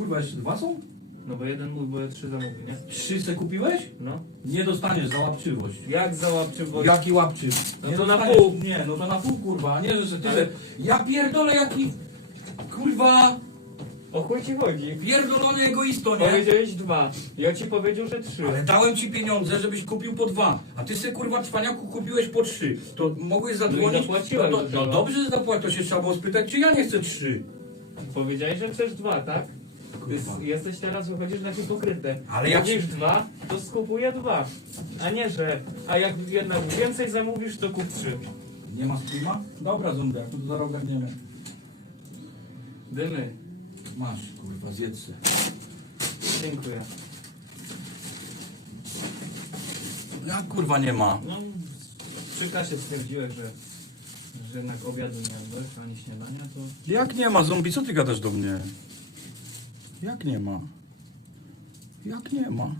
Kurwa, jeszcze dwa są? No bo jeden mój, bo ja trzy zamówię, nie? Trzy se kupiłeś? No. Nie dostaniesz za łapczywość. Jak za łapczywość? Jaki łapczyw? No Nie to na dostaniesz. pół. Nie, no to na pół kurwa, a nie, że ty Ale- Ale... Ja pierdolę jaki... Kurwa... O chuj ci chodzi? Pierdolony egoisto, nie? Powiedziałeś dwa. Ja ci powiedział, że trzy. Ale dałem ci pieniądze, żebyś kupił po dwa, a ty se kurwa cwaniaku kupiłeś po trzy. To mogłeś zadzwonić. zapłaciłem no, to, no dobrze, że zapłacił, to się trzeba było spytać, czy ja nie chcę trzy. Powiedziałeś, że chcesz dwa, tak? Jest, jesteś teraz, wychodzisz na hipokrytę. Ale ja Mówisz dwa, to skupuję dwa. A nie, że... A jak jednak więcej zamówisz, to kup trzy. Nie ma streama? Dobra, Zundek, to zaraz ogarniemy. Dymy. Masz, kurwa, zjedz se. Dziękuję. Jak kurwa nie ma? No, przy kasie stwierdziłeś, że, że jednak obiadu nie jadłeś, ani śniadania, to... Jak nie ma, zombie, co ty gadasz do mnie? Jak nie ma? Jak nie ma?